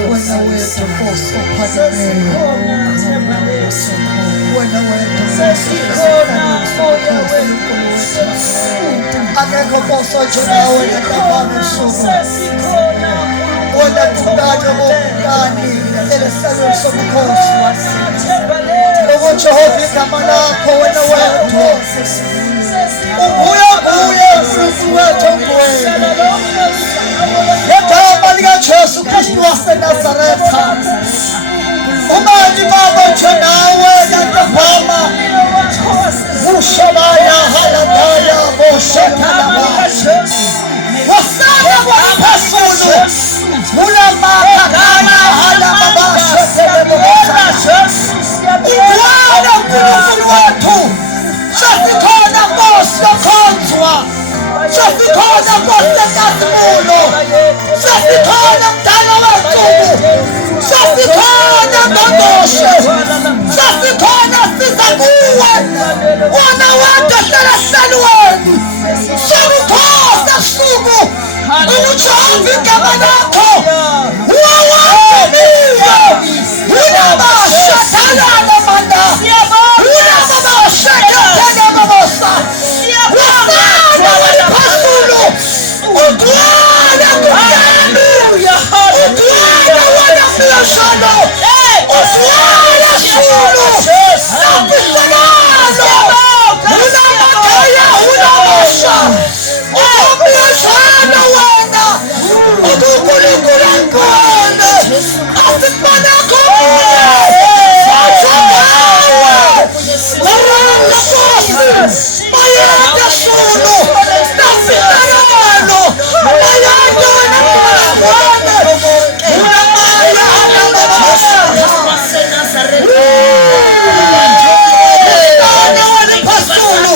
wena wetu Nkosi ophakamileyo, wena wetu sesikhona moya wethu, akekho Nkosi ojonawe ngaphambi usuku, sesikhona wena thulane ngokani elesabelo sobukhosi, Jehova igama lakho wena wethu ubuya Nkulunkulu wethu onguwena. Ngegama likaJesu Kristu waseNazaretha, ubani baba njengawe yantambama ushabaya haladaya boshatalaba wasana kwaphezulu ulamakakana halababashetelebobona uwana Nkulunkulu wethu sesikhona Nkosi yokhonzwa, sesikhona Nkosi yenkazimulo, sesikhona Mdala wensuku, sesikhona Ngqongqoshe, sesikhona siza kuwe wona wedwa hlala hlalweni sokukhosa suku ukuJehova igama lakho wawamiyo unabashatalana manda unababashatalanababosa wasana waliphezulu udwana ngumyami udwana wanamiyashalo udwana shulu nakusalalo unamakaya unabasha ukumiyashalo wena ukunkulunkulu nkone asifana khona sathakawe waranga Nkosi mayanda shulu nasinalalo mayanda nakumalakwane unamaya anababasha Mdala waliphezulu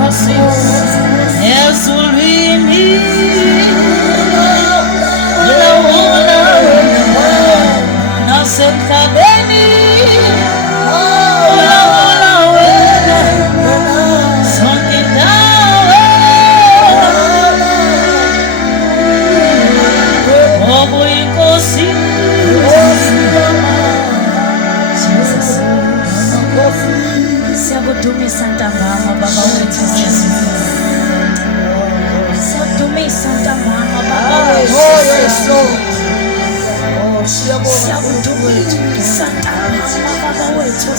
inkosi ezulwini lawula wena nasemhlabeni lawula wena zonke indawo obuyinkosi siyakudumisa ntambama baba wethu siyakudumisa ntambama baba wethu siyakudumisa ntambama baba wethu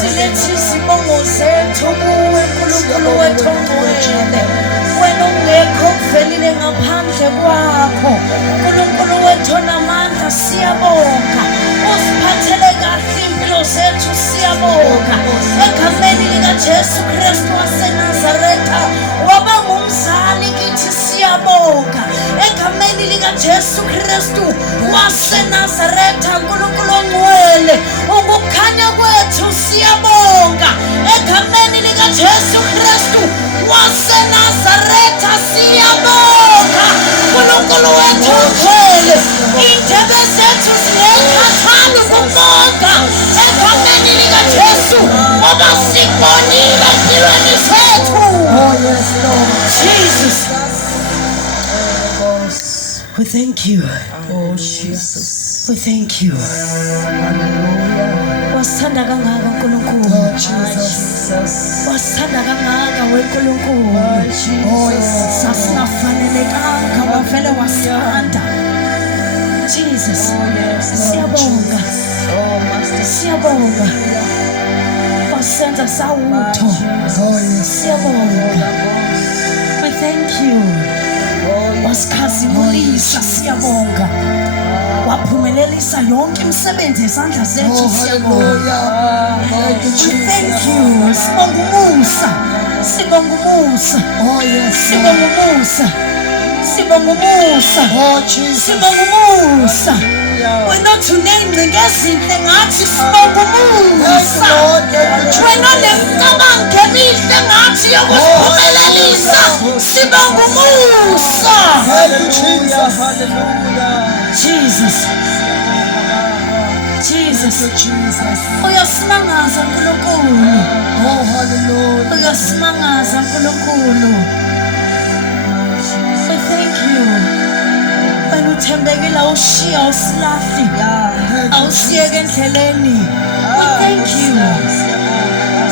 silethi izibongo zethu kuwe nkulunkulu wethu ongcwele wena ungekho kuvelile ngaphandle kwakho nkulunkulu wethu onamandla siyabonga usiphathele kahle impilo zethu siyabonga egameni likaJesu Kristu waseNazaretha waba ngumzali kithi siyabonga egameni likaJesu Kristu waseNazaretha nkulunkulu ongcwele ukukhanya kwethu siyabonga egameni likaJesu Kristu waseNazaretha siyabonga nkulunkulu wethu ongcwele indebe zethu zingekhathali ukubonga egameni likaJesu ngoba sikubonile empilweni zethu. Jesus, we thank you. Oh Jesus, we thank you. Wasithanda kangaka uNkulunkulu. Oh Jesus, wasithanda kangaka weNkulunkulu. Oh yes, sasingafanelekanga wavele wasithanda. Jesus, siyabonga. Siyabonga. Wasenza sawutho. Siyabonga. We thank you. Wasikhazimulisa siyabonga. Waphumelelisa yonke imisebenzi yezandla zethu siyabonga. We thank you. Sibonga umusa. Sibonga umusa. Sibonga umusa. Sibonga umusa. Sibonga umusa. Wena thunenge ngezinhle ngathi sibonga umusa. Wena lemcabango emihle ngathi yokusiphumelelisa sibonga umusa. Hallelujah, hallelujah. Jesus. Uyasimangaza uNkulunkulu. Oh hallelujah. Uyasimangaza uNkulunkulu. We thank you. Wena uthembekile awushiya usilahli. Awusiyeke endleleni. We thank you.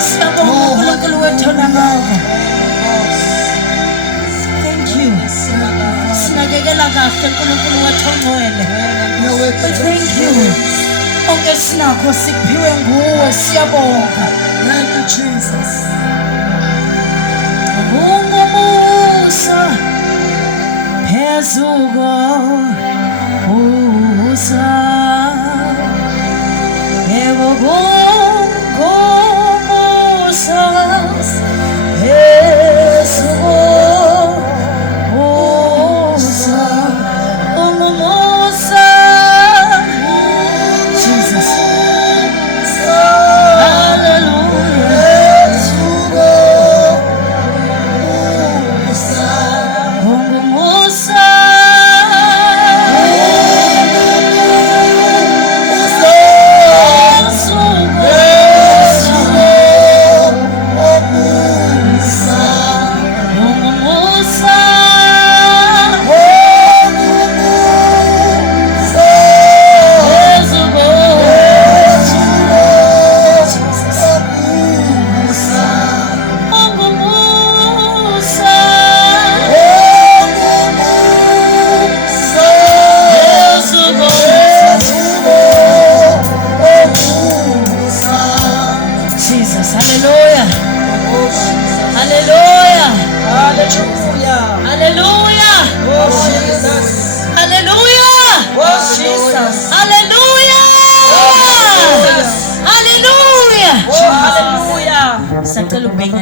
Siyabonga uNkulunkulu wethu namanga. Thank you. Sinakekela kahle uNkulunkulu wethu ongcwele. We thank you. Onke sinakho siphiwe nguwe siyabonga. Thank you Jesus. Ungumusa phezuko usa yebo kumusa phezuko usa ungumusa Jesus. Sacelo bem,